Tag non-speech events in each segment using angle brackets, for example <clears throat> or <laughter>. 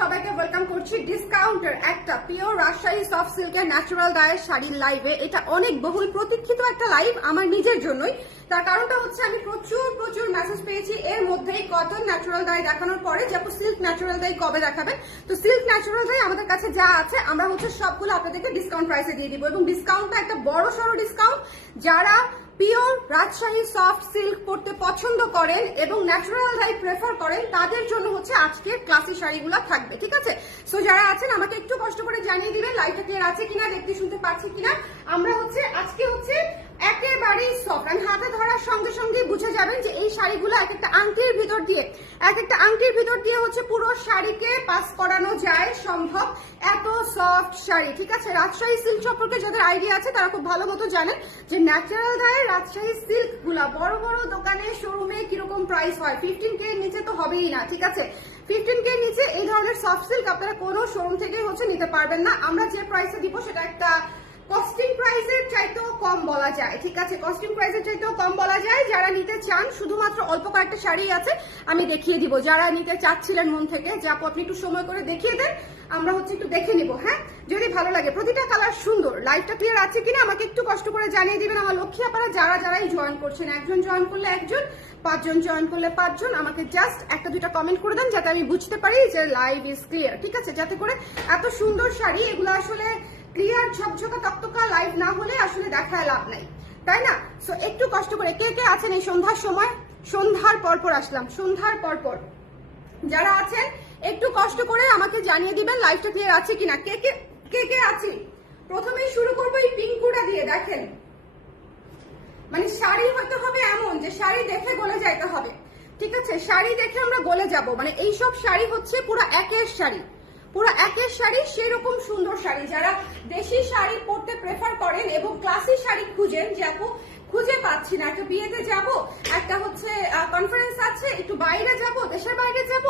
সবাইকে ওয়েলকাম করছি ডিসকাউন্টের একটা পিওর রাজশাহী সফট সিল্কের ন্যাচারাল শাড়ির লাইভে এটা অনেক বহুল প্রতীক্ষিত একটা লাইভ আমার নিজের জন্যই। তার কারণটা হচ্ছে আমি প্রচুর প্রচুর মেসেজ পেয়েছি। এর মধ্যেই কটন ন্যাচুরাল ডাই দেখানোর পরে যে আপু সিল্ক ন্যাচারাল ডাই কবে দেখাবেন? তো সিল্ক ন্যাচারাল ডাই আমাদের কাছে যা আছে, আমরা হচ্ছে সবগুলো আপনাদেরকে ডিসকাউন্ট প্রাইসে দিয়ে দিব। এবং ডিসকাউন্টটা একটা বড় সড়ো ডিসকাউন্ট যারা পিওর রাজশাহী সফট সিল্ক পরতে পছন্দ করেন এবং ন্যাচারাল ডাই প্রেফার করেন, তাদের জন্য হচ্ছে আজকের ক্লাসি শাড়িগুলো থাকবে, ঠিক আছে? সো যারা আছেন, আমাকে একটু কষ্ট করে জানিয়ে দিবেন লাইভটা ক্লিয়ার আছে কিনা, দেখতে শুনতে পাচ্ছি কিনা। আমরা হচ্ছে, আজকে হচ্ছে একেবারেই সফট আর হাতে ধরার সঙ্গে সঙ্গে বুঝে যাবেন যে এই শাড়িগুলো এক একটা আংটির ভিতর দিয়ে, এক একটা আংটির ভিতর দিয়ে হচ্ছে পুরো শাড়িকে পাস করানো যায় সম্ভব। এত সফট শাড়ি, ঠিক আছে? রাজশাহী সিল্ক সম্পর্কে যাদের আইডিয়া আছে, তারা খুব ভালো মতো জানেন যে ন্যাচারাল গায়ে রাজশাহী সিল্কগুলা বড় বড় দোকানে শোরুমে কীরকম প্রাইস হয়? ফিফটিন কে নিচে তো হবেই না, ঠিক আছে? ফিফটিন কে নিচে এই ধরনের সফট সিল্ক আপনারা কোনো শোরুম থেকে হচ্ছে নিতে পারবেন না। আমরা যে প্রাইসে দিব, সেটা একটা কস্টিং প্রাইসের চাইতেও কম বলা যায়, ঠিক আছে? কস্টিং প্রাইসের চাইতেও কম বলা যায়। যারা নিতে চান, শুধুমাত্র অল্প কয়েকটা শাড়ি আছে, আমি দেখিয়ে দিব। যারা নিতে চাচ্ছিলেন মন থেকে, যে আপু, আপনি একটু সময় করে দেখিয়ে দেন, আমরা হচ্ছে একটু দেখে নিব হ্যাঁ? যদি ভালো লাগে, প্রতিটা কালার সুন্দর লাইফটা ক্লিয়ার আছে কিনা, আমাকে একটু কষ্ট করে জানিয়ে দিবেন। আমার লক্ষ্মী আপনারা যারা, যারাই জয়েন করছেন, একজন জয়েন করলে একজন, পাঁচজন জয়েন করলে পাঁচজন, আমাকে জাস্ট একটা দুটা কমেন্ট করে দেন, যাতে আমি বুঝতে পারি যে লাইভ ইজ ক্লিয়ার ঠিক আছে? যাতে করে এত সুন্দর শাড়ি, এগুলো আসলে ক্লিয়ার, ঝকঝকা, তকতকা লাইভ না হলে আসলে দেখায় লাভ নাই। তাই না? সো একটু কষ্ট করে কে কে আছেন এই সন্ধ্যার সময়? সন্ধ্যার পরপর আসলাম, সন্ধ্যার পরপর। যারা আছেন, একটু কষ্ট করে আমাকে জানিয়ে দিবেন লাইভটা ক্লিয়ার আছে কিনা। কে কে কে কে আছি? প্রথমেই শুরু করব এই পিঙ্কুটা দিয়ে, দেখেন। মানে শাড়ি হতে হবে এমন যে শাড়ি দেখে গলে যাইতে হবে। ঠিক আছে? শাড়ি দেখে আমরা গলে যাব। মানে এইসব শাড়ি হচ্ছে পুরো একের শাড়ি। পুরো একের শাড়ি সেরকম সুন্দর শাড়ি। যারা দেশি শাড়ি পরতে প্রেফার করেন এবং ক্লাসি শাড়ি খুঁজেন, যে আপু খুঁজে পাচ্ছি না। একটা বিয়েতে যাব, একটা হচ্ছে কনফারেন্স আছে, একটু বাইরে যাব, দেশের বাইরে যাব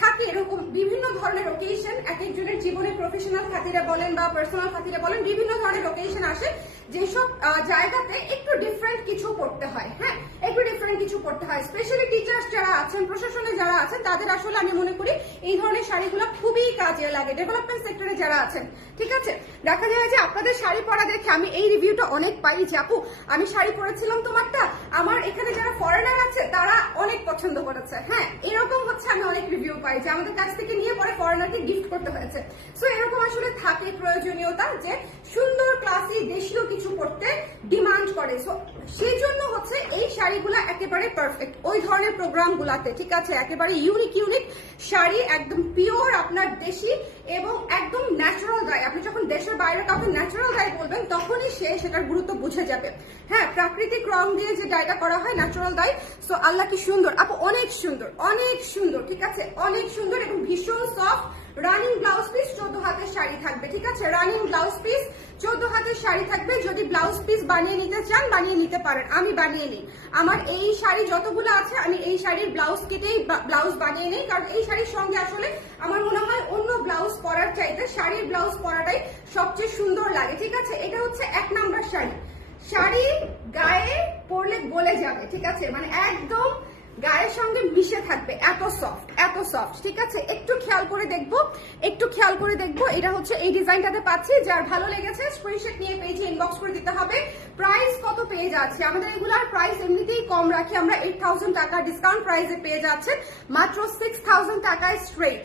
থাকে এরকম বিভিন্ন ধরনের ওকেশন এক একজনের জীবনে প্রফেশনাল খাতিরে বলেন বা পার্সোনাল খাতিরে বলেন, বিভিন্ন ধরনের ওকেশন আসে যেসব জায়গাতে একটু ডিফারেন্ট কিছু করতে হয় হ্যাঁ? একটু ডিফারেন্ট কিছু করতে হয়। স্পেশালি টিচার্স যারা আছেন, প্রশাসনে যারা আছেন, তাদের আসলে আমি মনে করি এই ধরনের শাড়িগুলো খুবই কাজে লাগে। ডেভেলপমেন্ট সেক্টরে যারা আছেন, ঠিক আছে? দেখা যায় যে আপনাদের শাড়ি পরা দেখে আমি এই রিভিউটা অনেক পাই যে, আপু, আমি শাড়ি পরেছিলাম তোমারটা। আমার এখানে যারা ফরেনার আছে, তারা অনেক পছন্দ করেছে। হ্যাঁ এরকম হচ্ছে আমি অনেক রিভিউ পাই যে আমাদের কাছ থেকে নিয়ে পরে ফরেনারকে গিফট করতে হয়েছে। সো এরকম আসলে থাকে প্রয়োজনীয়তা যে সুন্দর ক্লাসি দেশীয় কিছু করতে ডিমান্ড করে। সো সেই জন্য হচ্ছে এই শাড়িগুলা একেবারে পারফেক্ট ওই ধরনের প্রোগ্রাম গুলাতে, ঠিক আছে? একেবারে ইউনিক ইউনিক শাড়ি, একদম পিওর আপনার দেশি এবং একদম ন্যাচারাল দায় আপনি যখন দেশের বাইরে কাউকে ন্যাচারাল দায় বলবেন, তখনই সে সেটার গুরুত্ব বুঝে যাবে। হ্যাঁ প্রাকৃতিক রং দিয়ে যে ডাইটা করা হয় ন্যাচারাল ডাই সো আল্লাহ কি সুন্দর। আপু, অনেক সুন্দর অনেক সুন্দর, ঠিক আছে? অনেক সুন্দর এবং ভীষণ সফট রানিং ব্লাউজ পিস চোদ্দ হাতের শাড়ি থাকবে, ঠিক আছে? রানিং ব্লাউজ পিস চোদ্দ হাতের শাড়ি থাকবে। যদি ব্লাউজ পিস বানিয়ে নিতে চান, বানিয়ে নিতে পারেন। আমি বানিয়ে নিই। আমার এই শাড়ি যতগুলো আছে, আমি এই শাড়ির ব্লাউজ কেটেই ব্লাউজ বানিয়ে নিই। কারণ এই শাড়ির সঙ্গে আসলে আমার মনে হয় অন্য ব্লাউজ পরার চাইতে শাড়ির ব্লাউজ পরাটাই সবচেয়ে সুন্দর লাগে, ঠিক আছে? এটা হচ্ছে এক নাম্বার শাড়ি। শাড়ি গায়ে পরলে গলে যাবে, ঠিক আছে? মানে একদম গায়ের সঙ্গে মিশে থাকবে, এত সফট এত সফট ঠিক আছে? একটু খেয়াল করে দেখব, একটু খেয়াল করে দেখব। এটা হচ্ছে এই ডিজাইনটাতে পাচ্ছি, যার ভালো লেগেছে স্ক্রিনশট নিয়ে পেজে ইনবক্স করে দিতে হবে। প্রাইস কত পেয়ে যাচ্ছে? আমাদের এগুলার প্রাইস এমনিতেই কম রাখি, আমরা এইট থাউজেন্ড টাকা ডিসকাউন্ট প্রাইসে পেয়ে যাচ্ছে। মাত্র সিক্স থাউজেন্ড টাকায় স্ট্রেট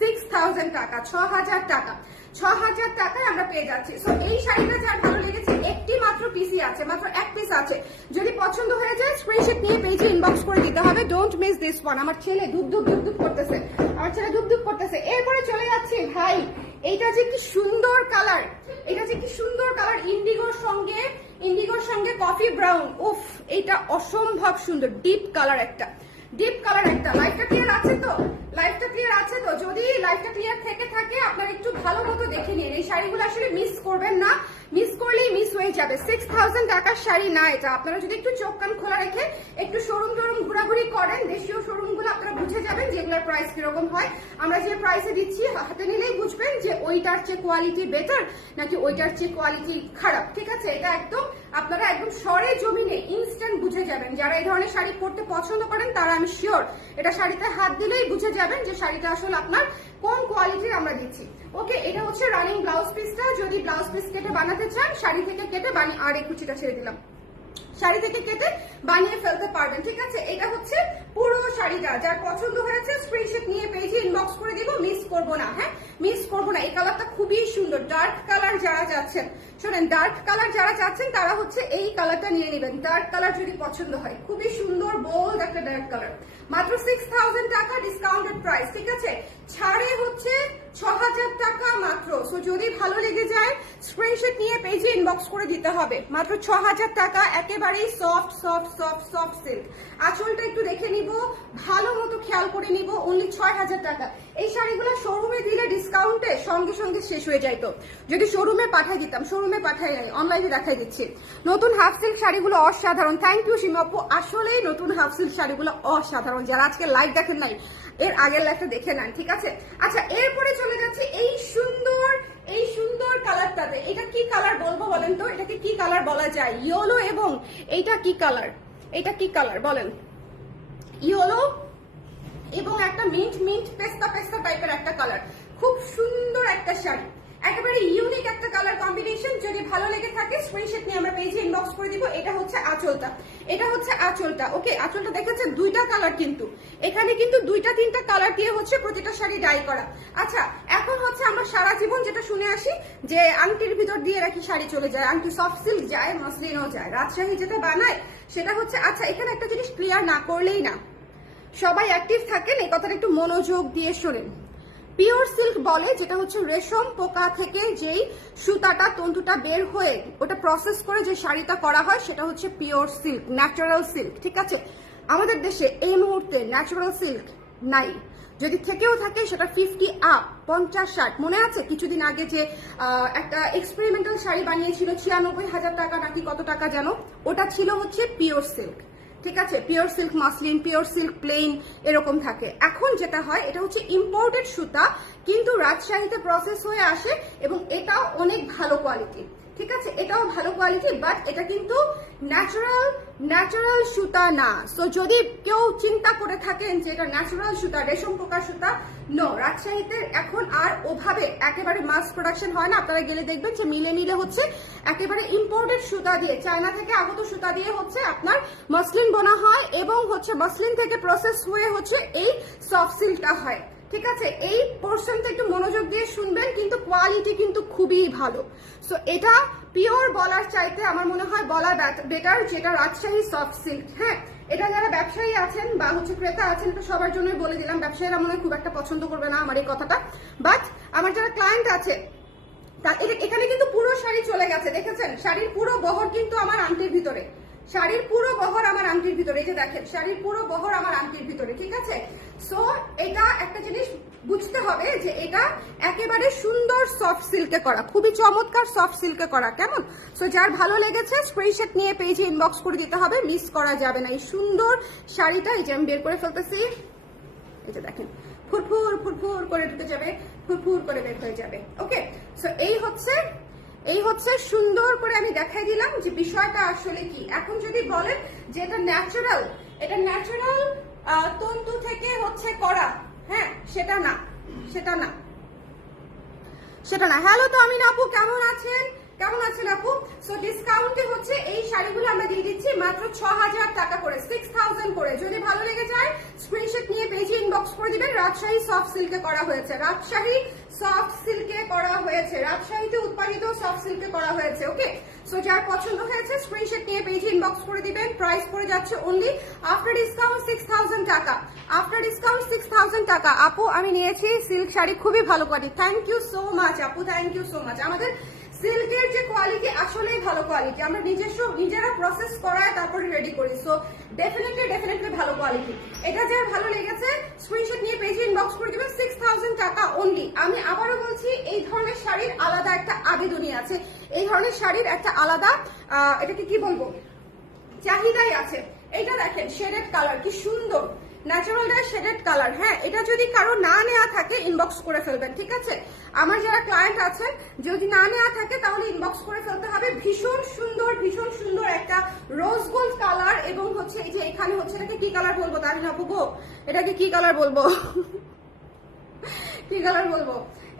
সিক্স থাউজেন্ড টাকা ছ হাজার টাকা ছ হাজার টাকায় আমরা পেয়ে যাচ্ছি। সো এই শাড়িটা যার ভালো লেগেছে পিসি আছে, মাত্র এক পিস আছে। যদি পছন্দ হয়ে যায় স্ক্রিনশট নিয়ে পেজে ইনবক্স করে দিতে হবে। ডোন্ট মিস দিস ওয়ান আমার ছেলে করতেছে। আমার ছেলে করতেছে। এরপরে চলে যাচ্ছে, ভাই, এইটা যে কি সুন্দর কালার এটা যে কি সুন্দর কালার ইন্ডিগোর সঙ্গে ইন্ডিগোর সঙ্গে কফি ব্রাউন উফ এটা অসম্ভব সুন্দর। ডিপ কালার একটা। ডিপ কালার একটা। লাইফটা ক্লিয়ার আছে তো? লাইফটা ক্লিয়ার আছে তো? যদি লাইফটা ক্লিয়ার থেকে থাকে, আপনার একটু ভালো মতো দেখে নিন। এই শাড়িগুলো আসলে মিস করবেন না। মিস করলেই মিস হয়ে যাবে। সিক্স থাউজেন্ড টাকার শাড়ি না এটা। আপনারা যদি একটু চোখ কান খোলা রেখে একটু শোরুম টোরুম ঘোরাঘুরি করেন, দেশীয় শোরুমগুলো আপনারা বুঝে যাবেন যে এগুলোর প্রাইস কীরকম হয়। আমরা যে প্রাইসে দিচ্ছি, হাতে নিলেই বুঝবেন যে ওইটার চেয়ে কোয়ালিটি বেটার নাকি ওইটার চেয়ে কোয়ালিটি খারাপ। ঠিক আছে? এটা একদম আপনারা একদম সরে জমিনে ইনস্ট্যান্ট বুঝে যাবেন। যারা এই ধরনের শাড়ি পরতে পছন্দ করেন, তারা আমি শিওর এটা শাড়িতে হাত দিলেই বুঝে যাবেন যে শাড়িটা আসলে আপনার কোন কোয়ালিটির আমরা দিচ্ছি? ওকে এটা হচ্ছে রানিং ব্লাউজ পিসটা যদি ব্লাউজ পিস কেটে বানাতে চান, শাড়ি থেকে কেটে বানিয়ে, আর এই কুচিটা ছেড়ে দিলাম। শাড়ি থেকে কেটে বানিয়ে ফেলতে পারবেন, ঠিক আছে? এটা হচ্ছে পুরো শাড়িটা। যার পছন্দ হয়েছে স্ক্রিনশট নিয়ে পেজে ইনবক্স করে দিব মিস করব না হ্যাঁ? মিস করব না। এই কালারটা খুবই সুন্দর। ডার্ক কালার যারা যাচ্ছেন শোনেন ডার্ক কালার যারা চাচ্ছেন, তারা হচ্ছে এই কালারটা নিয়ে নেবেন। ডার্ক কালার যদি পছন্দ হয়। খুবই সুন্দর বোল্ড একটা ডার্ক কালার মাত্র সিক্স টাকা ডিসকাউন্টেড প্রাইস ঠিক আছে ছাড়ে হচ্ছে ছ হাজার টাকা মাত্র সো যদি ভালো লেগে যায় স্ক্রিনশট নিয়ে পেজে ইনবক্স করে দিতে হবে। মাত্র ছ হাজার টাকা, একেবারেই soft soft soft soft silk আঁচলটা একটু দেখে নিব, ভালো মতো খেয়াল করে নিব অনলি ছয় হাজার টাকা। এই শাড়িগুলো শোরুমে দিলে ডিসকাউন্টে সঙ্গে সঙ্গে শেষ হয়ে যাইত যদি শোরুমে পাঠাই দিতাম শোরুমে পাঠাই নাই অনলাইনে দেখাই দিচ্ছি। নতুন হাফ সিল্ক শাড়িগুলো অসাধারণ। থ্যাংক ইউ সিমাপু। আসলেই নতুন হাফ সিল্ক শাড়িগুলো অসাধারণ। যারা আজকে লাইভ দেখেন নাই, এর আগের লাইফটা দেখে নেন, ঠিক আছে? আচ্ছা এরপরে চলে যাচ্ছে এই সুন্দর এই সুন্দর কালারটাতে, এটা কি কালার বলব বলেন তো? এটাকে কি কালার বলা যায়? ইয়েলো এবং এইটা কি কালার? এটা কি কালার বলেন? ইয়েলো এবং একটা মিন্ট মিন্ট পেস্তা পেস্তা টাইপের একটা কালার। খুব সুন্দর একটা শাড়ি। একেবারে ইউনিক একটা কালার কম্বিনেশন যদি ভালো লেগে থাকে স্ক্রিনশট নিয়ে আমরা পেজে ইনবক্স করে দিব। এটা হচ্ছে আঁচলটা। এটা হচ্ছে আঁচলটা। ওকে আঁচলটা দেখেছেন দুইটা কালার কিন্তু। এখানে কিন্তু দুইটা, তিনটা কালার দিয়ে হচ্ছে প্রতিটা শাড়ি ডাই করা। আচ্ছা এখন হচ্ছে আমরা সারা জীবন যেটা শুনে আসি, যে আংটির ভিতর দিয়ে রাখি শাড়ি চলে যায়। আংটি সফট সিল্ক যায় মসলিনও যায়। রাজশাহী যেটা বানায়, সেটা হচ্ছে আচ্ছা এখানে একটা জিনিস ক্লিয়ার না করলেই না। সবাই অ্যাক্টিভ থাকেন, এই কথাটা একটু মনোযোগ দিয়ে শোনেন। পিওর সিল্ক বলে, যেটা হচ্ছে রেশম পোকা থেকে যেই সুতাটা তন্তুটা বের হয়ে ওটা প্রসেস করে যে শাড়িটা করা হয়, সেটা হচ্ছে পিওর সিল্ক ন্যাচারাল সিল্ক, ঠিক আছে? আমাদের দেশে এই মুহূর্তে ন্যাচারাল সিল্ক নাই। যদি থেকেও থাকে, সেটা ফিফটি আপ পঞ্চাশ ষাট। মনে আছে? কিছুদিন আগে যে একটা এক্সপেরিমেন্টাল শাড়ি বানিয়েছিল, ছিয়ানব্বই হাজার টাকা নাকি কত টাকা যেন? ওটা ছিল হচ্ছে পিওর সিল্ক। ঠিক আছে? Pure silk muslin pure silk plain এরকম থাকে। এখন যেটা হয়, এটা হচ্ছে ইম্পোর্টেড সুতা, কিন্তু রাজশাহীতে প্রসেস হয়ে আসে এবং এটাও অনেক ভালো কোয়ালিটি ঠিক আছে? এটাও ভালো কোয়ালিটি বাট এটা কিন্তু ন্যাচারাল ন্যাচারাল সুতা না। সো যদি কেউ চিন্তা করে থাকেন যে এটা ন্যাচারাল সুতা, রেশম পোকার সুতা নো রাজশাহীতে এখন আর ওভাবে একেবারে মাস প্রোডাকশন হয় না। আপনারা গেলে দেখবেন যে মিলে নিলে হচ্ছে একেবারে ইম্পোর্টেড সুতা দিয়ে, চায়না থেকে আগত সুতা দিয়ে হচ্ছে আপনার মসলিন বোনা হয় এবং হচ্ছে মসলিন থেকে প্রসেস হয়ে হচ্ছে এই সফট সিল্কটা হয়। ঠিক আছে? এই পোর্শনটা একটু মনোযোগ দিয়ে শুনবেন, কিন্তু কোয়ালিটি কিন্তু খুবই ভালো। সো এটা পিওর বলার চাইতে আমার মনে হয় বলা বেটার যেটা রাজশাহী সফট সিল্ক হ্যাঁ? এটা যারা ব্যবসায়ী আছেন বা হচ্ছে ক্রেতা আছেন, এটা সবার জন্যই বলে দিলাম, ব্যবসায়ীরা মনে হয় খুব একটা পছন্দ করবে না আমার এই কথাটা। বাট আমার যারা ক্লায়েন্ট আছে এখানে কিন্তু পুরো শাড়ি চলে গেছে, দেখেছেন? শাড়ির পুরো বহর কিন্তু আমার আংটির ভিতরে। শাড়ির পুরো বহর আমার আংটির ভিতরে, এই যে দেখেন, শাড়ির পুরো বহর আমার আংটির ভিতরে, ঠিক আছে? সো এটা একটা জিনিস বুঝতে হবে যে এটা একেবারে সুন্দর সফট সিল্কে করা, খুবই চমৎকার সফট সিল্কে করা, কেমন? সো যার ভালো লেগেছে স্ক্রিনশট নিয়ে পেজে ইনবক্স করে দিতে হবে মিস করা যাবে না। এই সুন্দর শাড়িটা, এই যে আমি বের করে ফেলতেছি, এই যে দেখেন, ফুরফুর ফুরফুর করে ঢুকে যাবে, ফুরফুর করে বের হয়ে যাবে ওকে সো এই হচ্ছে এই হচ্ছে সুন্দর করে আমি দেখাই দিলাম যে বিষয়টা আসলে কি। এখন যদি বলেন যে এটা ন্যাচারাল এটা ন্যাচারাল তন্তু থেকে হচ্ছে করা। হ্যাঁ সেটা না সেটা না সেটা না। হ্যালো তো আমি আপু, কেমন আছেন? কেমন আছেন আপু? সো ডিসকাউন্টে হচ্ছে এই শাড়িগুলো আমরা দিয়ে দিচ্ছি মাত্র ছ হাজার টাকা করে সিক্স থাউজেন্ড করে। যদি ভালো লেগে যায় স্ক্রিনশট নিয়ে পেজে ইনবক্স করে দিবেন। রাজশাহী সফট সিল্কে করা হয়েছে। রাজশাহী সফট সিল্কে করা হয়েছে। রাজশাহীতে উৎপাদিত সফট সিল্কে করা হয়েছে ওকে সো যার পছন্দ হয়েছে স্ক্রিনশট নিয়ে পেজে ইনবক্স করে দিবেন। প্রাইস পড়ে যাচ্ছে only after discount six thousand টাকা। আফটার ডিসকাউন্ট সিক্স থাউজেন্ড টাকা। আপু, আমি নিয়েছি সিল্ক শাড়ি খুবই ভালো quality thank you so much আপু থ্যাংক ইউ সো মাচ আমাদের সিল্কের যে কোয়ালিটি আসলেই ভালো কোয়ালিটি আমরা নিজস্ব, নিজেরা প্রসেস করায় তারপরে রেডি করি। সো ডেফিনেটলি ডেফিনেটলি ভালো কোয়ালিটি এটা যার ভালো লেগেছে স্ক্রিনশট নিয়ে পেজে ইনবক্স করে দিবেন সিক্স থাউজেন্ড টাকা অনলি আমি আবারও বলছি, এই ধরনের শাড়ির আলাদা একটা আবেদনী আছে। এই ধরনের শাড়ির একটা আলাদা এটাকে কি বলব? চাহিদাই আছে। এইটা দেখেন শেডেড কালার কি সুন্দর। ন্যাচারাল ডাই শেডেড কালার হ্যাঁ এটা যদি কারও না নেওয়া থাকে ইনবক্স করে ফেলবেন, ঠিক আছে? আমার যারা ক্লায়েন্ট আছে, যদি না নেওয়া থাকে, তাহলে ইনবক্স করে ফেলতে হবে। ভীষণ সুন্দর ভীষণ সুন্দর একটা রোজ গোল্ড কালার এবং হচ্ছে এই যে এখানে হচ্ছে, এটাকে কি কালার বলব? তাহলে না বুবো এটাকে কি কালার বলব? <laughs> কি কালার বলব?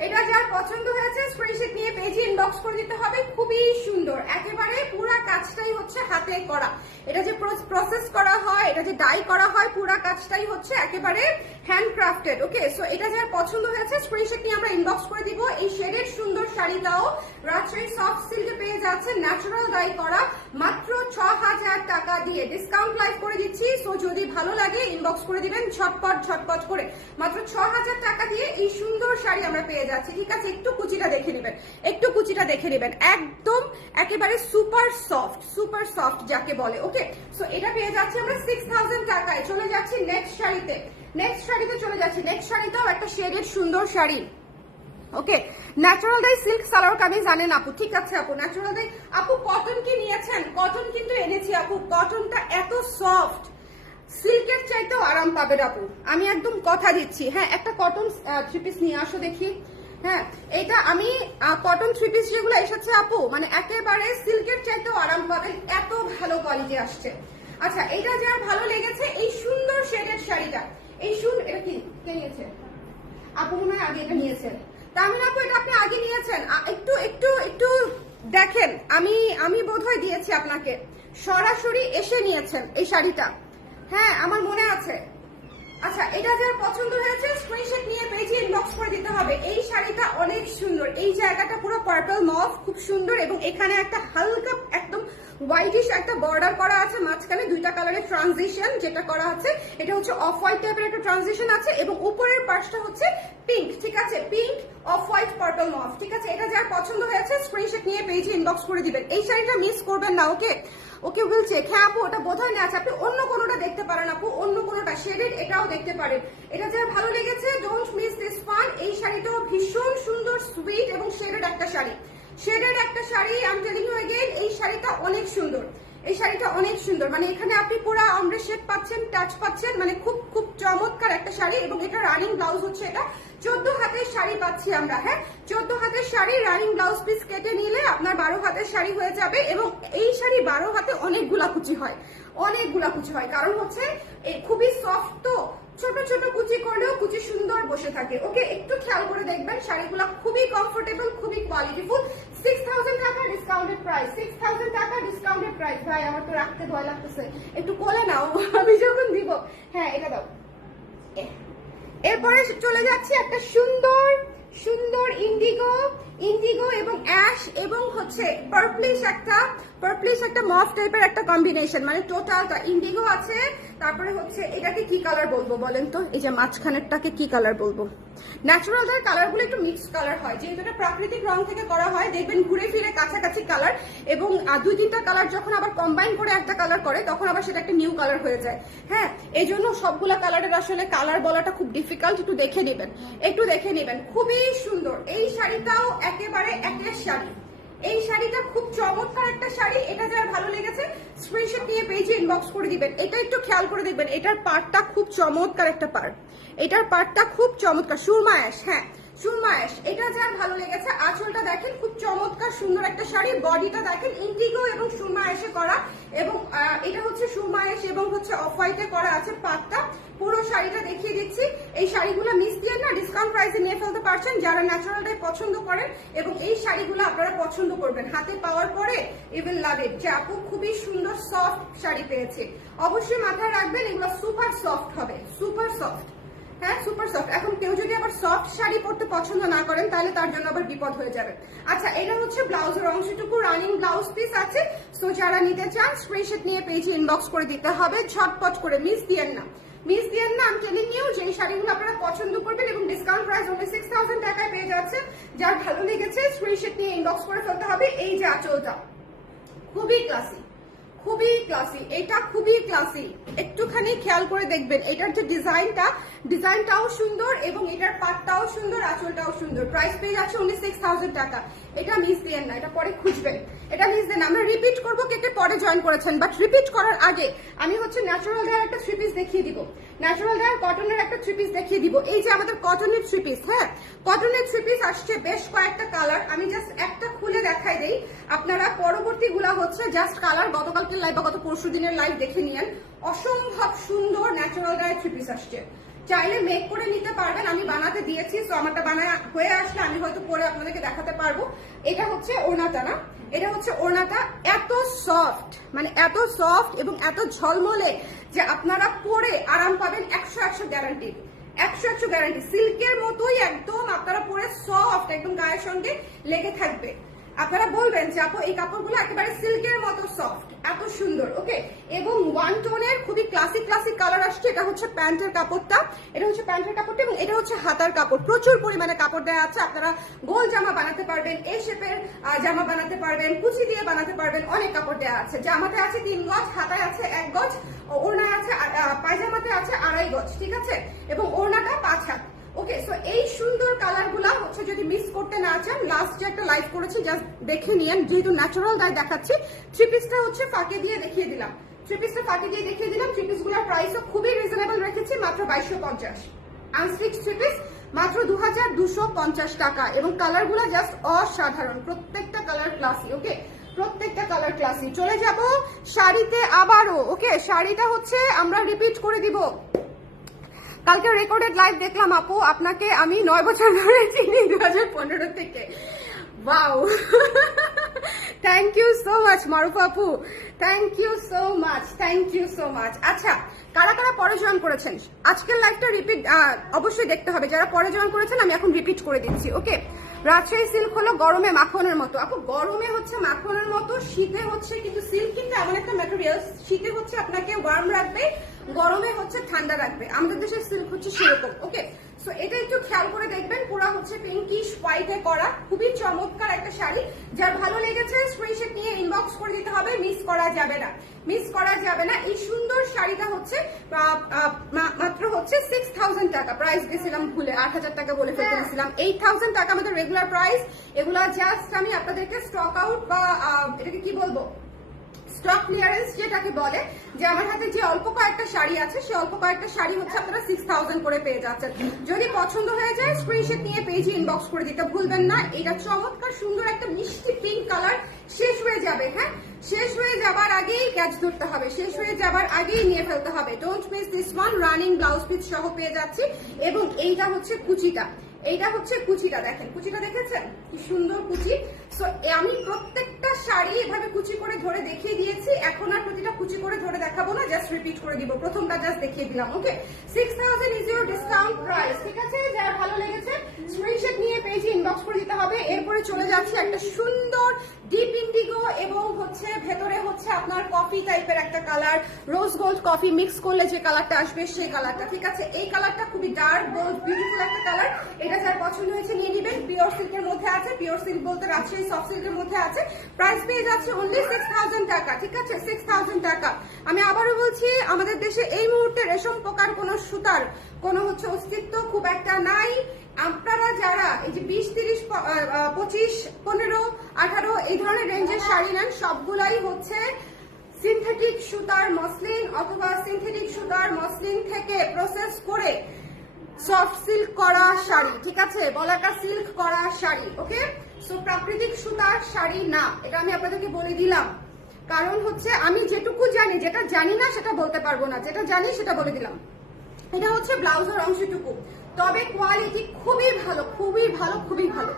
এটা যার পছন্দ হয়েছে স্ক্রিনশট নিয়ে পেজে ইনবক্স করে দিতে হবে। খুবই সুন্দর। একেবারে পুরা কাজটাই হচ্ছে হাতে করা। এটা যে প্রসেস করা হয়, এটা যে ডাই করা হয়, পুরা কাজটাই হচ্ছে একেবারে হ্যান্ডক্রাফটেড ওকে সো এটা যার পছন্দ হয়েছে স্ক্রিনশট নিয়ে আমরা ইনবক্স করে দিব। এই শেডের সুন্দর শাড়িটাও রাজশাহী সফট সিল্কে পেয়ে যাচ্ছে ন্যাচারাল ডাই করা মাত্র ছ হাজার টাকা দিয়ে। ডিসকাউন্ট লাইভ করে দিচ্ছি। সো যদি ভালো লাগে ইনবক্স করে দিবেন ঝটপট ঝটপট করে। মাত্র ছ হাজার টাকা দিয়ে এই সুন্দর শাড়ি আমরা পেয়ে যাচ্ছি। ঠিক আছে, একটু কুচিটা দেখে নেবেন। একটু কুচিটা দেখে নেবেন। একদম একেবারে সুপার সফট সুপার সফট যাকে বলে। ওকে সো এটা পেয়ে যাচ্ছি আমরা সিক্স থাউজেন্ড টাকায়। চলে যাচ্ছি নেক্সট শাড়িতে। নেক্সট শাড়িতে চলে যাচ্ছি। নেক্সট শাড়িটাও একটা শেডের সুন্দর sari. Okay natural dye silk salwar kameez জানেন আপু, ঠিক আছে আপু ন্যাচারাল ডাই আপু কটন কি নিয়েছেন? কটন কিন্তু এনেছি আপু কটনটা এত সফট সিল্কের চাইতেও আরাম পাবেন আপু। আমি একদম কথা দিচ্ছি। হ্যাঁ একটা কটন থ্রি পিস নিয়ে আসো দেখি। হ্যাঁ এটা আমি কটন থ্রি পিস যেগুলো এসেছে আপু মানে একেবারে সিল্কের চাইতেও আরাম পাবেন। এত ভালো কোয়ালিটি আসছে। আচ্ছা এটা যা ভালো লেগেছে, এই সুন্দর শেডের শাড়িটা। এই সুন্দর এটা কি? কে নিয়েছে? আপু মনে হয় আগে এটা নিয়েছেন তামিল আপু, এটা আপনি আগে নিয়েছেন। একটু একটু একটু দেখেন, আমি আমি বোধহয় দিয়েছি আপনাকে। সরাসরি এসে নিয়েছেন এই শাড়িটা। হ্যাঁ আমার মনে আছে। আচ্ছা এটা যার পছন্দ হয়েছে স্ক্রিনশট নিয়ে পেজে ইনবক্স করে দিতে হবে। এই শাড়িটা অনেক সুন্দর। এই জায়গাটা পুরো পার্পল মফ খুব সুন্দর এবং এখানে একটা হালকা, একদম হোয়াইটিশ একটা বর্ডার করা আছে। মাঝখানে দুইটা কালারের ট্রানজিশন যেটা করা আছে। এটা হচ্ছে অফ হোয়াইট টাইপের একটা ট্রানজিশন আছে এবং উপরের পাশটা হচ্ছে পিঙ্ক ঠিক আছে? Pink off white purple mauve ঠিক আছে? এটা যার পছন্দ হয়েছে স্ক্রিনশট নিয়ে পেজে ইনবক্স করে দিবেন। এই শাড়িটা মিস করবেন না ওকে ওকে উইল চেক হ্যাঁ আপু, ওটা বোধহয় না আছে আপনি অন্য কোনোটা দেখতে পারেন আপু, অন্য কোনোটা শেডেড এটাও দেখতে পারেন। এটা যার ভালো লেগেছে ডোন্ট মিস দিস ফান এই শাড়িটাও ভীষণ সুন্দর সুইট এবং শেডেড একটা শাড়ি। শেডেড একটা শাড়ি আমি টেলিং ইউ এগেইন এই শাড়িটা অনেক সুন্দর। এই শাড়িটা অনেক সুন্দর। মানে এখানে আপনি পুরো আমরা শেপ পাচ্ছেন টাচ পাচ্ছেন মানে খুব খুব চমৎকার একটা শাড়ি এবং এটা রানিং ব্লাউজ হচ্ছে এটা। চোদ্দ হাতের শাড়ি পাচ্ছি আমরা হ্যাঁ? চোদ্দ হাতের শাড়ি রানিং ব্লাউজ পিস কেটে নিলে আপনার বারো হাতের শাড়ি হয়ে যাবে এবং এই শাড়ি বারো হাতে অনেকগুলা কুচি হয়। অনেকগুলা কুচি হয়। কারণ হচ্ছে খুবই সফট তো, ছোট ছোট কুচি করলেও কুচি সুন্দর বসে থাকে। ওকে, একটু খেয়াল করে দেখবেন, শাড়িগুলো খুবই কমফোর্টেবল খুবই কোয়ালিটিফুল সিক্স থাউজেন্ড টাকা ডিসকাউন্টেড প্রাইস সিক্স থাউজেন্ড টাকা ডিসকাউন্টেড প্রাইস ভাই, আমার তো রাখতে ভয় লাগতেছে। একটু কোলে নাও, আমি যখন দিব। হ্যাঁ এটা দাও। এরপরে চলে যাচ্ছে একটা সুন্দর সুন্দর ইন্ডিগো ইন্ডিগো এবং অ্যাশ এবং হচ্ছে পার্পলিশ একটা পার্পলিশ একটা মফ টাইপের একটা কম্বিনেশন মানে টোটালটা ইন্ডিগো আছে, তারপরে হচ্ছে এটাকে কি কালার বলব বলেন তো? এই যে মাঝখানেরটাকে কি কালার বলব? ন্যাচারাল দের কালারগুলো একটু মিক্স কালার হয়। যেহেতু এটা প্রাকৃতিক রং থেকে করা হয়, দেখবেন ঘুরে ফিরে কাছাকাছি কালার এবং দুই তিনটা কালার যখন আবার কম্বাইন করে একটা কালার করে, তখন আবার সেটা একটা নিউ কালার হয়ে যায়। হ্যাঁ এই জন্য সবগুলা কালারের আসলে কালার বলাটা খুব ডিফিকাল্ট একটু দেখে নেবেন। একটু দেখে নেবেন। খুবই সুন্দর। এই শাড়িটাও একেবারে একের শাড়ি। এই শাড়িটা খুব চমৎকার একটা শাড়ি। এটা যার ভালো লেগেছে স্ক্রিনশট নিয়ে পেজে ইনবক্স করে দিবেন। এটা একটু খেয়াল করে দেখবেন, এটার পার্টটা খুব চমৎকার একটা পার্ট এটার পার্টটা খুব চমৎকার। সুরমায়াস হ্যাঁ। সুরমায়াস এটা যার ভালো লেগেছে, আঁচলটা দেখেন, খুব চমৎকার, সুন্দর একটা শাড়ি, বডিটা দেখেন ইন্ডিগো এবং সুরমায়াসে করা, এবং এটা হচ্ছে সুরমায়াস এবং হচ্ছে অফ হোয়াইটে করা আছে পাটটা। পুরো শাড়িটা দেখিয়ে দিচ্ছি। এই শাড়িগুলো মিস দিয়ে না ডিসকাউন্ট প্রাইসে নিয়ে ফেলতে পারছেন, যারা ন্যাচারালটাই পছন্দ করেন, এবং এই শাড়িগুলো আপনারা পছন্দ করবেন। হাতে পাওয়ার পরে ইভেন লাভ ইট যে আপু খুবই সুন্দর সফট শাড়ি পেয়েছে। অবশ্যই মাথায় রাখবেন, এগুলো সুপার সফট হবে সুপার সফট হ্যাঁ সুপার সফট এখন কেউ যদি আবার সফট শাড়ি পরতে পছন্দ না করেন, তাহলে তার জন্য আবার বিপদ হয়ে যাবে। আচ্ছা এটা হচ্ছে ব্লাউজের অংশটুকু রানিং ব্লাউজ পিস আছে। সো যারা নিতে চান স্ক্রিনশট নিয়ে পেজে ইনবক্স করে দিতে হবে। ঝটপট করে মিস দিয়েন না। মিস দিয়েন না আমি টেলিং ইউ যে শাড়িগুলো আপনারা পছন্দ করবেন এবং discount price only six thousand টাকায় পেয়ে যাচ্ছে। যার ভালো লেগেছে স্ক্রিনশট নিয়ে ইনবক্স করে ফেলতে হবে। এই যে আঁচলটা, খুবই ক্লাসি খুবই ক্লাসি এটা খুবই ক্লাসি একটুখানি খেয়াল করে দেখবেন, এটার যে ডিজাইনটা ডিজাইনটাও সুন্দর এবং এটার পাটটাও সুন্দর, আঁচলটাও সুন্দর। প্রাইস পেয়ে যাচ্ছে উনি সিক্স থাউজেন্ড টাকা। এটা মিস দিয়েন না, এটা পরে খুঁজবেন। এটা মিস দেন আমরা রিপিট করব কে কে পরে জয়েন করেছেন বাট রিপিট করার আগে আমি হচ্ছে ন্যাচারাল ডায়ার একটা থ্রি পিস দেখিয়ে দিব। ন্যাচারাল ডায়ার কটনের একটা থ্রি পিস দেখিয়ে দিব। এই যে আমাদের কটনের থ্রি পিস হ্যাঁ? কটনের থ্রি পিস আসছে বেশ কয়েকটা কালার আমি জাস্ট একটা খুলে দেখাই দেই আপনারা পরবর্তী গুলা হচ্ছে জাস্ট কালার গতকালকের লাইভ বা গত পরশু দিনের লাইভ দেখে নিয়েন। অসম্ভব সুন্দর ন্যাচারাল গায়ে থ্রি পিস আসছে। চাইলে মেক করে নিতে পারবেন, আমি বানাতে দিয়েছি তো আমারটা বানায় হয়ে আসলে আমি হয়তো পরে আপনাদেরকে দেখাতে পারব। এটা হচ্ছে ওনাটা না? এটা হচ্ছে ওড়নাটা এত সফট মানে এত সফট এবং এত ঝলমলে যে আপনারা পরে আরাম পাবেন একশো একশো গ্যারান্টি একশো একশো গ্যারান্টি সিল্কের মতোই একদম আপনারা পরে সফট একদম গায়ের সঙ্গে লেগে থাকবে। আপনারা বলবেন যে আপু, এই কাপড়গুলো একেবারে সিল্কের মতো সফট এত সুন্দর, ওকে? এবং ওয়ান টোনের খুবই ক্লাসিক ক্লাসিক কালার আসছে, এটা হচ্ছে প্যান্টের কাপড়টা, এটা হচ্ছে প্যান্টের কাপড়টা এবং এটা হচ্ছে হাতার কাপড়। প্রচুর পরিমাণে কাপড় দেওয়া আছে, আপনারা গোল জামা বানাতে পারবেন এই শেপের জামা বানাতে পারবেন, কুচি দিয়ে বানাতে পারবেন, অনেক কাপড় দেওয়া আছে। জামাতে আছে তিন গজ, হাতায় আছে এক গজ, ওড়নায় আছে পায়জামাতে আছে আড়াই গজ, ঠিক আছে? এবং ওড়নাটা পাঁচ হাত, ওকে? সো এই সুন্দর যদি মিস করতে না চান লাস্ট একটা লাইভ করেছি জাস্ট দেখে নিয়েন। যেহেতু ন্যাচারাল ডাই দেখাচ্ছি। থ্রি পিসটা হচ্ছে ফাঁকে দিয়ে দেখিয়ে দিলাম। থ্রি পিসটা ফাঁকে দিয়ে দেখিয়ে দিলাম। থ্রি পিসগুলার প্রাইসও খুবই রিজনেবল রেখেছি, মাত্র বাইশশো পঞ্চাশ। আনস্টিচ থ্রি পিস মাত্র দু হাজার দুশো পঞ্চাশ টাকা। এবং কালারগুলা জাস্ট অসাধারণ। প্রত্যেকটা কালার ক্লাসি ওকে প্রত্যেকটা কালার ক্লাসি চলে যাব শাড়িতে আবারও ওকে শাড়িটা হচ্ছে আমরা রিপিট করে দিব। কালকে রেকর্ডেড লাইভ দেখলাম আপু, আপনাকে আমি নয় বছর ধরে চিনি দু হাজার পনেরো থেকে। Wow thank you so much Maruf আপু। Thank you so much thank you so much আচ্ছা কারা কারা পরে জয়েন করেছেন? আজকের লাইভটা রিপিট অবশ্যই দেখতে হবে। যারা পরে জয়েন করেছেন, আমি এখন রিপিট করে দিচ্ছি ওকে রাজশাহী সিল্ক হলো গরমে মাখনের মতো। আপু, গরমে হচ্ছে মাখনের মতো, শীতে হচ্ছে কিন্তু সিল্ক কিন্তু এমন একটা ম্যাটেরিয়াল শীতে হচ্ছে আপনাকে ওয়ার্ম রাখবে, গরমে হচ্ছে ঠান্ডা রাখবে। আমাদের দেশের সিল্ক হচ্ছে সেরকম ওকে সো এটা একটু খেয়াল করে দেখবেন পুরো হচ্ছে পিঙ্কিশ হোয়াইটে করা। খুবই চমৎকার একটা শাড়ি। যার ভালো লেগেছে স্ক্রিনশট নিয়ে ইনবক্স করে দিতে হবে মিস করা যাবে না। মিস করা যাবে না। এই সুন্দর শাড়িটা হচ্ছে মাত্র হচ্ছে সিক্স থাউজেন্ড টাকা। প্রাইস দিয়েছিলাম ভুলে আট হাজার টাকা বলে ফেলতে দিয়েছিলাম। এইট থাউজেন্ড টাকা আমাদের রেগুলার প্রাইস এগুলা জাস্ট আমি আপনাদেরকে স্টক আউট বা এটাকে কি বলব? স্টক ক্লিয়ারেন্স যেটাকে বলে, যে আমার হাতে যে অল্প কয়েকটা শাড়ি আছে, সেই অল্প কয়েকটা শাড়ি হচ্ছে আপনারা সিক্স থাউজেন্ড করে পেয়ে যাচ্ছেন। যদি পছন্দ হয়ে যায় স্ক্রিনশট নিয়ে পেজে ইনবক্স করে দিতে ভুলবেন না। এটা চমৎকার সুন্দর একটা মিষ্টি পিঙ্ক কালার শেষ হয়ে যাবে হ্যাঁ? শেষ হয়ে যাবার আগেই ক্যাচ ধরতে হবে, শেষ হয়ে যাবার আগেই নিয়ে ফেলতে হবে। Don't miss this one running blouse piece সহ পেয়ে যাচ্ছি। এবং এইটা হচ্ছে কুচিটা, এইটা হচ্ছে কুচিটা, দেখেন, কুচিটা দেখেছেন? কি সুন্দর কুচি। সো আমি কুচি করে ধরে দেখিয়ে দিয়েছি। এখন আর প্রতিটা কুচি করে ধরে দেখাবো না জাস্ট রিপিট করে দিব। প্রথমটা জাস্ট দেখিয়ে দিলাম okay six thousand is your discount price ঠিক আছে? যারা ভালো লেগেছে স্ক্রিনশট নিয়ে পেজে ইনবক্স করে দিতে হবে। এরপরে চলে যাচ্ছে একটা সুন্দর ডিপ এবং হচ্ছে ভেতরে হচ্ছে আপনার কফি টাইপের একটা colour rose gold coffee mix করলে যে কালারটা আসবে সেই কালারটা ঠিক আছে? এই কালারটা খুবই ডার্ক গোল্ড বিউটিফুল একটা কালার এটা যার পছন্দ হয়েছে নিয়ে নেবেন। পিওর সিল্কের মধ্যে আছে। পিওর সিল্ক বলতে রাজশাহী সফট সিল্কের মধ্যে আছে। প্রাইস পেয়ে যাচ্ছে অনলি সিক্স থাউজেন্ড টাকা, ঠিক আছে? সিক্স থাউজেন্ড টাকা। আমি আবারও বলছি, আমাদের দেশে এই মুহূর্তে রেশম পোকার কোনো সুতার, কোনো হচ্ছে অস্তিত্ব খুব একটা নাই। আপনারা যারা এই যে বিশ, তিরিশ পঁচিশ, পনেরো, আঠারো, এই ধরনের রেঞ্জের শাড়ি নেন, সবগুলাই হচ্ছে সিনথেটিক সুতার মসলিন অথবা সিনথেটিক সুতার মসলিন থেকে প্রসেস করে সফট সিল্ক করা শাড়ি, ঠিক আছে? বলাকা সিল্ক করা শাড়ি ওকে সো প্রাকৃতিক সুতার শাড়ি না, এটা আমি আপনাদেরকে বলে দিলাম। কারণ হচ্ছে, আমি যেটুকু জানি, যেটা জানি না, সেটা বলতে পারব না। যেটা জানি, সেটা বলে দিলাম। এটা হচ্ছে ব্লাউজের অংশটুকু। তবে কোয়ালিটি খুবই ভালো খুবই ভালো খুবই ভালো।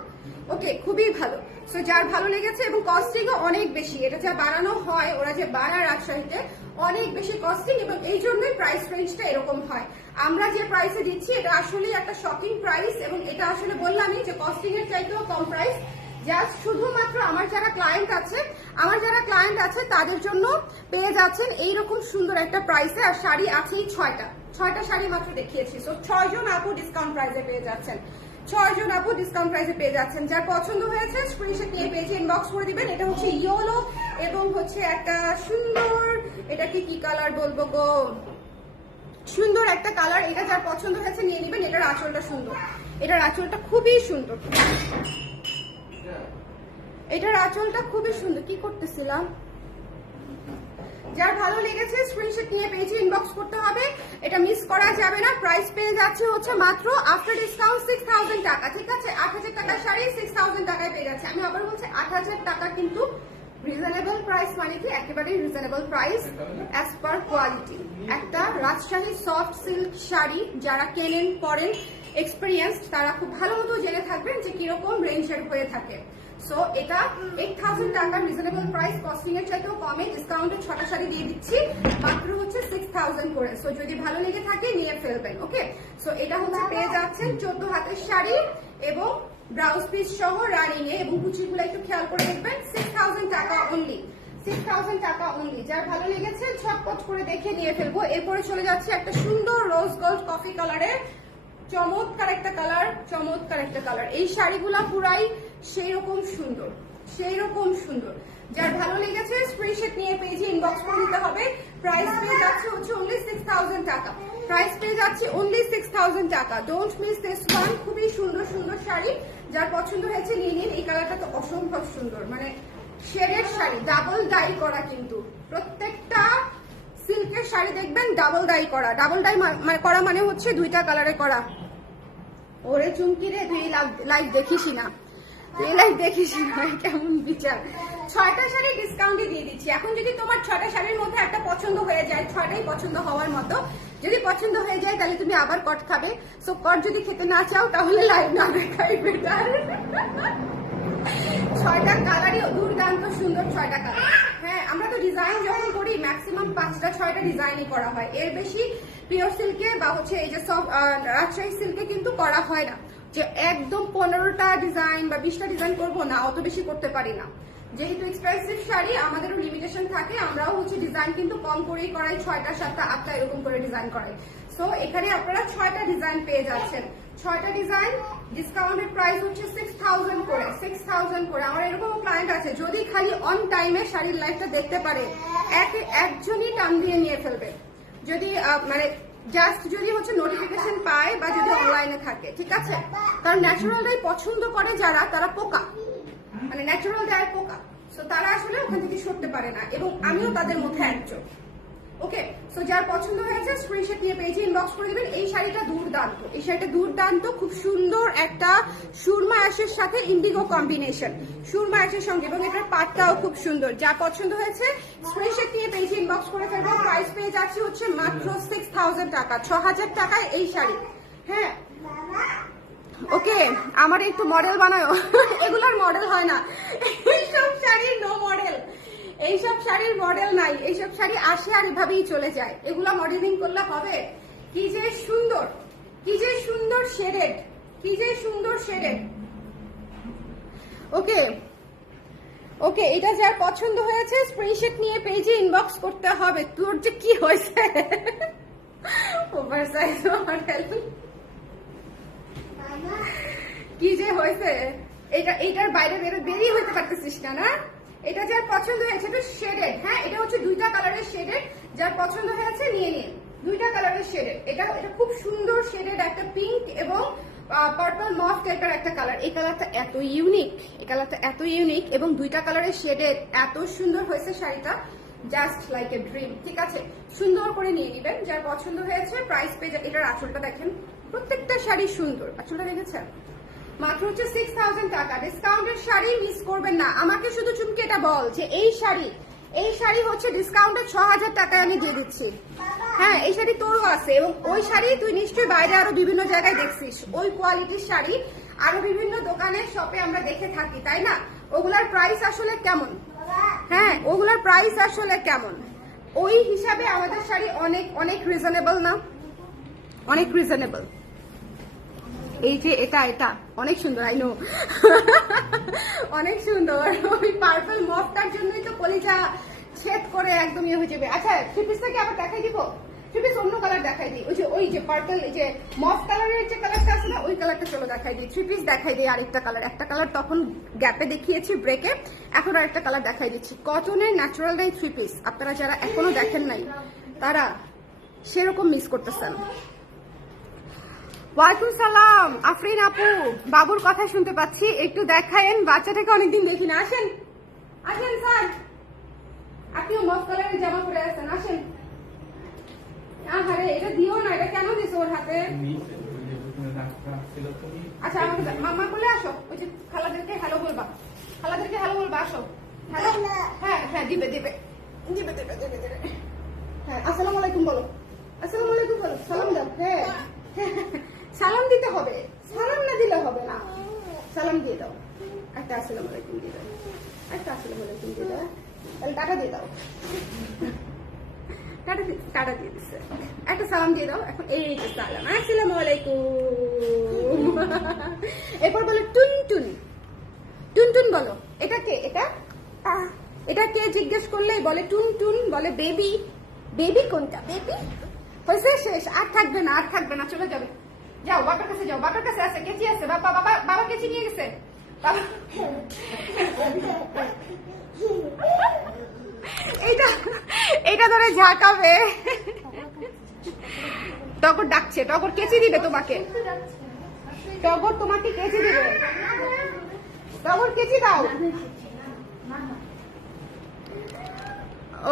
ওকে খুবই ভালো। সো যার ভালো লেগেছে এবং কস্টিংও অনেক বেশি, এটা যা বানানো হয়, ওরা যে বানায় রাজশাহীতে, অনেক বেশি কস্টিং এবং এই জন্যই প্রাইস রেঞ্জটা এরকম হয়। আমরা যে প্রাইসে দিচ্ছি, এটা আসলে একটা শপিং প্রাইস এবং এটা আসলে বললামই যে কস্টিং এর চাইতেও কম প্রাইস জাস্ট শুধুমাত্র আমার যারা ক্লায়েন্ট আছে, আমার যারা ক্লায়েন্ট আছে, তাদের জন্য পেয়ে যাচ্ছেন এইরকম সুন্দর একটা প্রাইসে আর শাড়ি আছেই ছয়টা। ছয়টা শাড়ি মাত্র দেখিয়েছি। সো ছয়জন আপু ডিসকাউন্ট প্রাইসে পেয়ে যাচ্ছেন। ছয়জন আপু ডিসকাউন্ট প্রাইসে পেয়ে যাচ্ছেন। যার পছন্দ হয়েছে স্ক্রিনশট নিয়ে পেজে ইনবক্স করে দিবেন। এটা হচ্ছে ইয়োলো এবং হচ্ছে একটা সুন্দর, এটাকে কি কালার বলব গো? সুন্দর একটা কালার এটা যার পছন্দ হয়েছে নিয়ে নেবেন। এটার আঁচলটা সুন্দর। এটার আঁচলটা খুবই সুন্দর। এটার আঁচলটা খুবই সুন্দর। কি করতেছিলাম? যার ভালো লেগেছে স্ক্রিনশট নিয়ে পেজে ইনবক্স করতে হবে। এটা মিস করা যাবে না প্রাইস পেয়ে যাচ্ছে হচ্ছে মাত্র আফটার ডিসকাউন্ট সিক্স থাউজেন্ড টাকা। ঠিক আছে? আট হাজার টাকার শাড়ি সিক্স থাউজেন্ড টাকায় পেয়ে যাচ্ছে। আমি আবার বলছি আট হাজার টাকা কিন্তু রিজনেবল প্রাইস মানে কি? একেবারেই reasonable price as per quality একটা রাজশাহী সফট সিল্ক শাড়ি যারা কেনেন, পরেন এক্সপিরিয়েন্স তারা খুব ভালো মতো জেনে থাকবেন যে কীরকম রেঞ্জের হয়ে থাকে। সো এটা এইট থাউজেন্ড টাকার রিজনেবল প্রাইস কস্টিং এর চাইতেও কমে ডিসকাউন্টে ছটা শাড়ি দিয়ে দিচ্ছি। মাত্র হচ্ছে সিক্স থাউজেন্ড করে। সো যদি ভালো লেগে থাকে, নিয়ে ফেলবেন ওকে সো এটা হচ্ছে পেয়ে যাচ্ছেন চোদ্দ হাতের শাড়ি এবং ব্রাউজ পিস সহ রানিং এ এবং কুচিগুলো একটু খেয়াল করে দেখবেন সিক্স থাউজেন্ড টাকা অনলি সিক্স থাউজেন্ড টাকা অনলি যার ভালো লেগেছে, ছটপট করে দেখে নিয়ে ফেলব। এরপরে চলে যাচ্ছে একটা সুন্দর রোজ গোল্ড কফি কালারের চমৎকার একটা কালার চমৎকার একটা কালার এই শাড়িগুলা পুরাই সেই রকম সুন্দর সেই রকম সুন্দর। যার ভালো লেগেছে স্ক্রিনশট নিয়ে পেজে ইনবক্স করে দিতে হবে। প্রাইস পেয়ে যাচ্ছে হচ্ছে অনলি সিক্স থাউজেন্ড টাকা। প্রাইস পেয়ে যাচ্ছে অনলি সিক্স থাউজেন্ড টাকা। ডোন্ট মিস দিস ওয়ান খুবই সুন্দর সুন্দর শাড়ি। যার পছন্দ হয়েছে নিয়ে নিন এই কালারটা তো অসম্ভব সুন্দর। মানে শেডের শাড়ি ডাবল ডাই করা কিন্তু। প্রত্যেকটা সিল্কের শাড়ি দেখবেন ডাবল ডাই করা। ডাবল ডাই মানে করা মানে হচ্ছে দুইটা কালারে করা। ওরে চুমকি রে, তুই লাইভ দেখিসই না। তুই লাইভ দেখিসই কেমন বিচার। ছয়টা শাড়ি ডিসকাউন্টে দিয়ে দিচ্ছি। এখন যদি তোমার ছয়টা শাড়ির মধ্যে একটা পছন্দ হয়ে যায়, ছয়টাই পছন্দ হওয়ার মতো, যদি পছন্দ হয়ে যায় তাহলে তুমি আবার কট খাবে। সো কট যদি খেতে না চাও তাহলে লাইভ না দেখাই বেটার। ছয়টা কালারই দুর্দান্ত সুন্দর ছয়টা কালার। হ্যাঁ আমরা তো ডিজাইন যখন করি ম্যাক্সিমাম পাঁচটা, ছয়টা ডিজাইনই করা হয়। এর বেশি পিওর সিল্কে বা হচ্ছে এই যে সব রাজশাহী সিল্কে কিন্তু করা হয় না। যে একদম পনেরোটা ডিজাইন বা বিশটা ডিজাইন করব না, অত বেশি করতে পারি না। যেহেতু এক্সপ্রেসিভ শাড়ি, আমাদেরও লিমিটেশন থাকে, আমরাও হচ্ছে ডিজাইন কিন্তু কম করেই করাই, ছয়টা, সাতটা, আটটা এরকম করে ডিজাইন করাই। সো এখানে আপনারা ছয়টা ডিজাইন পেয়ে যাচ্ছেন। ছয়টা ডিজাইন ডিসকাউন্টের প্রাইস হচ্ছে সিক্স থাউজেন্ড করে সিক্স থাউজেন্ড করে। আমার এরকম ক্লায়েন্ট আছে, যদি খালি অন টাইমে শাড়ির লাইফটা দেখতে পারে, এক, একজনই টান দিয়ে নিয়ে ফেলবে। যদি মানে জাস্ট যদি হচ্ছে নোটিফিকেশন পায় বা যদি অনলাইনে থাকে, ঠিক আছে? কারণ ন্যাচারালটাই পছন্দ করে যারা, তারা পোকা। মানে ন্যাচারাল যারা পোকা। তো তারা আসলে ওখান থেকে সরতে পারে না। এবং আমিও তাদের মধ্যে একজন। ওকে সো যার পছন্দ হয়েছে স্ক্রিনশট নিয়ে পেজে ইনবক্স করে দিবেন। এই শাড়িটা দুর্দান্ত। এই শাড়িটা দুর্দান্ত, খুব সুন্দর একটা সুরমা অ্যাশের সাথে ইন্ডিগো কম্বিনেশন সুরমা অ্যাশের সঙ্গে, এবং এটার পাটটাও খুব সুন্দর। যা পছন্দ হয়েছে স্ক্রিনশট নিয়ে পেজে ইনবক্স করে ফেলব। প্রাইস পেয়ে যাচ্ছে হচ্ছে মাত্র সিক্স থাউজেন্ড টাকা ছ হাজার টাকায় এই শাড়ি। হ্যাঁ? ওকে আমার একটু মডেল বানাও এগুলোর মডেল হয় না। এইসব শাড়ির নো মডেল এইসব শাড়ির মডেল নাই। এইসব শাড়ি আসে আর এভাবেই চলে যায়। এগুলো মডেলিং করলে হবে? কি যে সুন্দর কি যে সুন্দর শেডেড কি যে সুন্দর শেডেড ওকে ওকে এটা যার পছন্দ হয়েছে স্ক্রিনশট নিয়ে পেজে ইনবক্স করতে হবে। তোর যে কি হয়েছে? ওভার সাইজ মডেল কি যে হয়েছে? এটা এটার বাইরে বেরো বেরিয়ে হইতে পারতেছিস না না এটা যার পছন্দ হয়েছে, এটা শেডেড হ্যাঁ এটা হচ্ছে দুইটা কালারের শেডেড যার পছন্দ হয়েছে, নিয়ে নিন। দুইটা কালারের শেডেড এটা এটা খুব সুন্দর শেডেড একটা পিঙ্ক এবং পার্পল মফ টাইপের একটা কালার এই কালারটা এত ইউনিক এই কালারটা এত ইউনিক এবং দুইটা কালারের শেডেড এত সুন্দর হয়েছে শাড়িটা। জাস্ট লাইক এ ড্রিম ঠিক আছে? সুন্দর করে নিয়ে নিবেন। যার পছন্দ হয়েছে প্রাইস যা- এটার আঁচলটা দেখেন। প্রত্যেকটা শাড়ি সুন্দর। আঁচলটা দেখেছেন? মাত্র হচ্ছে সিক্স থাউজেন্ড টাকা। ডিসকাউন্টের শাড়ি মিস করবেন না। আমাকে শুধু চুমকে এটা বল যে এই শাড়ি এই শাড়ি হচ্ছে ডিসকাউন্টে ছ হাজার টাকায় আমি দিয়ে দিচ্ছি। হ্যাঁ এই শাড়ি তোরও আছে এবং ওই শাড়ি তুই নিশ্চয়ই বাইরে আরও বিভিন্ন জায়গায় দেখছিস। ওই কোয়ালিটির শাড়ি আরও বিভিন্ন দোকানে শপে আমরা দেখে থাকি, তাই না? ওগুলার প্রাইস আসলে কেমন? হ্যাঁ ওগুলার প্রাইস আসলে কেমন? ওই হিসাবে আমাদের শাড়ি অনেক অনেক রিজনেবল না? অনেক রিজনেবল এই যে এটা এটা। অনেক সুন্দর আই নো অনেক সুন্দর। ওই পার্পল মফটার জন্যই তো কলিজা ছেদ করে একদম ইয়ে হয়ে যাবে। আচ্ছা থ্রি পিসটাকে আবার দেখাই দিব? থ্রি পিস অন্য কালার দেখাই দিই। ওই যে ওই যে পার্পল এই যে মফ কালারের যে কালারটা আছে না, ওই কালারটা চলো দেখাই দিই। থ্রি পিস দেখাই দিই আরেকটা কালার একটা কালার তখন গ্যাপে দেখিয়েছি ব্রেকে এখন আরেকটা কালার দেখাই দিচ্ছি। কটনের ন্যাচারাল ডাই থ্রি পিস আপনারা যারা এখনও দেখেন নাই, তারা সেরকম মিস করতেছেন। ওয়ালাইকুম সালাম, আফরিন আপু, বাবুর কথা শুনতে পাচ্ছি। একটু দেখায়েন বাচ্চাটাকে অনেকদিন দেখি না, আসেন। আসেন, স্যার। আপনিও কালারের জামা পরে আছেন, আসেন। আহারে, এটা দিও না, এটা কেন ওর হাতে? আচ্ছা দা- বলে আসো। ওই যে খালাদেরকে হ্যালো বলবা। খালাদেরকে হ্যালো বলবা, আসো। হ্যালো? হ্যাঁ হ্যাঁ দিবে দিবে। দিবে দিবে দিবে দিবে। হ্যাঁ আসসালামু আলাইকুম বলো। আসসালামু আলাইকুম বলো। সালাম দাও। হ্যাঁ। সালাম দিতে হবে। সালাম না দিলে হবে না। সালাম দিয়ে দাও। একটা আসসালামু আলাইকুম দিয়ে দাও। একটা আসসালামু আলাইকুম দিয়ে দাও। তাহলে টাকা দিয়ে দাও। দিয়ে দিচ্ছে একটা সালাম দিয়ে দাও। এখন এই এরপর বলো টুন টুন বলো। এটা কে? এটা? এটা কে জিজ্ঞেস বলে টুন টুন বলে বেবি। বেবি কোনটা? বেবি? শেষ। আর থাকবে না, আর থাকবে না। চলে যাবে। যাও, বাবার কাছে যাও, বাবার কাছে আছে, কেচি আছে বাবা বাবা বাবা কেচি নিয়ে গেছে। এইটা এটা ধরে ঝাঁকাবে। টগর ডাকছে, টগর কেচি দিবে তোমাকে। টগর তোমাকে কেচি দিবে। টগর কেচি দাও।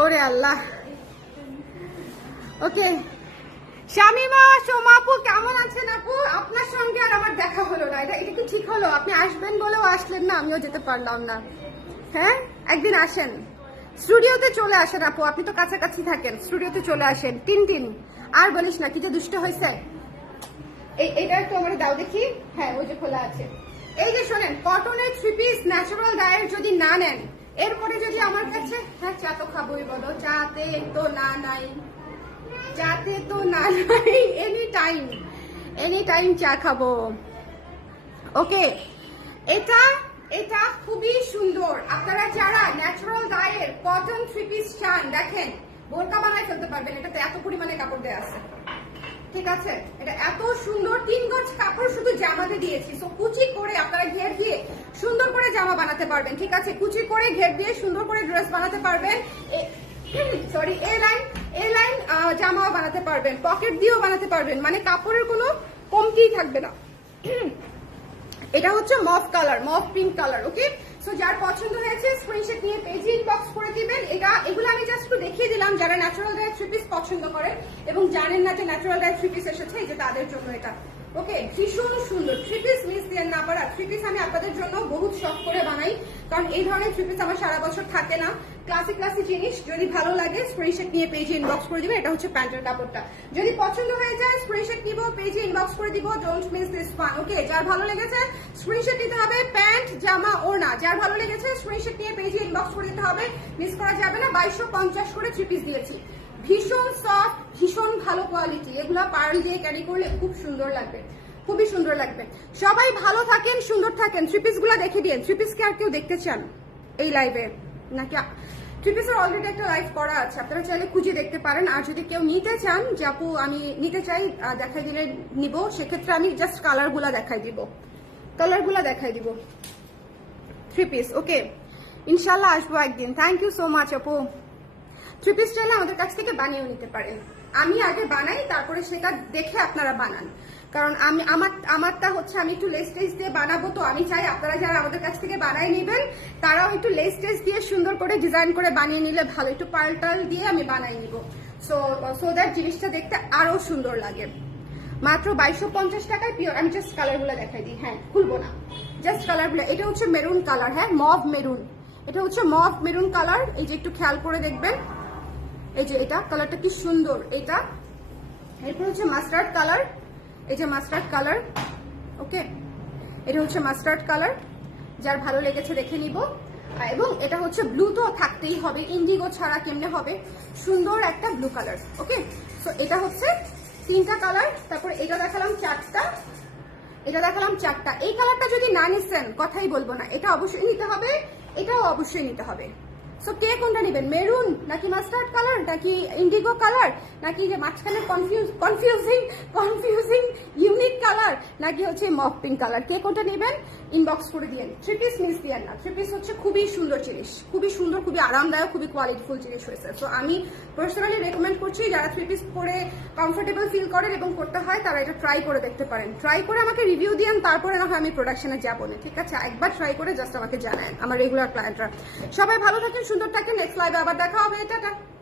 ওরে আল্লাহ। ওকে শামিমা সোমা আপু কেমন আছেন আপু? আপনার সঙ্গে আর আমার দেখা হলো না। এটা এটা কি ঠিক হলো? আপনি আসবেন বলেও আসলেন না, আমিও যেতে পারলাম না। হ্যাঁ? একদিন আসেন। স্টুডিওতে চলে আসেন আপু, আপনি তো কাছাকাছি থাকেন। স্টুডিওতে চলে আসেন। তিন তিন আর বলিস না, কি যে দুষ্ট হয়েছে। এই এটা একটু আমার দাও দেখি। হ্যাঁ ওই যে খোলা আছে। এই যে শোনেন, কটনের থ্রি পিস ন্যাচারাল ডায়ের যদি না নেন, এরপরে যদি আমার কাছে হ্যাঁ চা তো খাবোই বলো। চাতে তো না নাই। চাতে তো না নাই এনি টাইম এনি টাইম চা খাব ওকে এটা এটা খুবই সুন্দর। আপনারা যারা ন্যাচারাল গায়ের কটন থ্রি পিস চান, দেখেন, বোরকা বানায় ফেলতে পারবেন। এটাতে এত পরিমাণে কাপড় দেওয়া আছে। ঠিক আছে? এটা এত সুন্দর, তিন গজ কাপড় শুধু জামাতে দিয়েছি। সো কুচি করে আপনারা ঘের দিয়ে সুন্দর করে জামা বানাতে পারবেন। ঠিক আছে? কুচি করে ঘের দিয়ে সুন্দর করে ড্রেস বানাতে পারবেন। Sorry A <coughs> line A line জামাও বানাতে পারবেন পকেট দিয়েও বানাতে পারবেন মানে কাপড়ের কোনো কমতি থাকবে না। <clears throat> এটা হচ্ছে mauve colour mauve pink colour okay so যার পছন্দ হয়েছে স্ক্রিনশট নিয়ে পেজে ইনবক্স করে দিবেন। এটা, এগুলো আমি জাস্ট একটু দেখিয়ে দিলাম যারা ন্যাচারাল ডায়েট থ্রি পিস পছন্দ করেন এবং জানেন না যে ন্যাচারাল ডায়েট থ্রি পিস এসেছে, এই যে তাদের জন্য এটা। ওকে ভীষণ সুন্দর থ্রি পিস মিস দিয়ে না পারা। থ্রি পিস আমি আপনাদের জন্য বহুত শখ করে বানাই। কারণ এই ধরনের থ্রি পিস আমার সারা বছর থাকে না। ক্লাসি ক্লাসি জিনিস, যদি ভালো লাগে স্ক্রিনশট নিয়ে পেজে ইনবক্স করে দিবেন এটা হচ্ছে প্যান্টের কাপড়টা। যদি পছন্দ হয়ে যায় স্ক্রিনশট নিব পেজে ইনবক্স করে দিব। Don't miss this one okay যার ভালো লেগেছে স্ক্রিনশট নিতে হবে প্যান্ট, জামা, ওড়না। যার ভালো লেগেছে স্ক্রিনশট নিয়ে পেজে ইনবক্স করে দিতে হবে। মিস করা যাবে না। বাইশশো পঞ্চাশ করে থ্রি পিস দিয়েছি। ভীষণ সফট ভীষণ ভালো কোয়ালিটি এগুলা পার্ল দিয়ে ক্যারি করলে খুব সুন্দর লাগবে। খুবই সুন্দর লাগবে। সবাই ভালো থাকেন, সুন্দর থাকেন। থ্রি পিসগুলা দেখে দিন থ্রি পিস কে আর কেউ দেখতে চান এই লাইভে নাকি থ্রি পিসের অলরেডি একটা লাইভ করা আছে। আপনারা চাইলে খুঁজে দেখতে পারেন। আর যদি কেউ নিতে চান, যে আপু, আমি নিতে চাই দেখাই দিলে নিব। সেক্ষেত্রে আমি জাস্ট কালারগুলা দেখাই দিব। কালারগুলা দেখাই দিব। থ্রি পিস ওকে ইনশাল্লাহ আসব একদিন। থ্যাংক ইউ সো মাচ আপু। থ্রি পিস চাইলে আমাদের কাছ থেকে বানিয়েও নিতে পারেন আমি আগে বানাই, তারপরে সেটা দেখে আপনারা বানান। কারণ আমি, আমার, আমারটা হচ্ছে আমি একটু লেস টেস দিয়ে বানাবো, তো আমি চাই আপনারা যারা আমাদের কাছ থেকে বানাই নেবেন তারাও একটু লেস টেস দিয়ে সুন্দর করে ডিজাইন করে বানিয়ে নিলে ভালো। একটু পাল্টাল দিয়ে আমি বানাই নিব। সো সো দ্যাট জিনিসটা দেখতে আরও সুন্দর লাগে। মাত্র বাইশশো পঞ্চাশ টাকায় পিওর আমি জাস্ট কালারগুলো দেখাই দিই। হ্যাঁ খুলবো না। জাস্ট কালারগুলো এটা হচ্ছে মেরুন কালার হ্যাঁ মভ মেরুন এটা হচ্ছে মভ মেরুন কালার এই যে একটু খেয়াল করে দেখবেন। এই যে এটা কালারটা কি সুন্দর, এটা? এরপর হচ্ছে মাস্টার্ড কালার, এই যে মাস্টার্ড কালার, ওকে? এটা হচ্ছে মাস্টার্ড কালার, যার ভালো লেগেছে দেখে নিব। এবং এটা হচ্ছে ব্লু তো থাকতেই হবে ইন্ডিগো ছাড়া কেমনে হবে? সুন্দর একটা ব্লু কালার ওকে? সো এটা হচ্ছে তিনটা কালার, তারপর এটা দেখালাম চারটা, এটা দেখালাম চারটা। এই কালারটা যদি না নিচ্ছেন কথাই বলব না, এটা অবশ্যই নিতে হবে, এটাও অবশ্যই নিতে হবে। সো কে কোনটা নেবেন? মেরুন নাকি মাস্টার্ড কালার নাকি ইন্ডিগো কালার নাকি যে মাঝখানে confuse confusing confusing unique colour নাকি হচ্ছে মফ পিঙ্ক কালার কে কোনটা নেবেন? ইনবক্স করে দিয়েন। থ্রি পিস মিস দিয়েন না। থ্রি পিস হচ্ছে খুবই সুন্দর জিনিস। খুবই সুন্দর, খুবই আরামদায়ক, খুবই কোয়ালিটিফুল জিনিস হয়েছে। সো আমি পার্সোনালি রেকমেন্ড করছি যারা থ্রি পিস পরে কমফোর্টেবল ফিল করেন এবং করতে হয়, তারা এটা ট্রাই করে দেখতে পারেন। ট্রাই করে আমাকে রিভিউ দিয়েন, তারপরে না হয় আমি প্রোডাকশনে যাব না, ঠিক আছে? একবার ট্রাই করে জাস্ট আমাকে জানান আমার রেগুলার ক্লায়েন্টরা সবাই ভালো থাকেন, সুন্দর থাকেন। নেক্সট লাইভে আবার দেখা হবে। টাটা!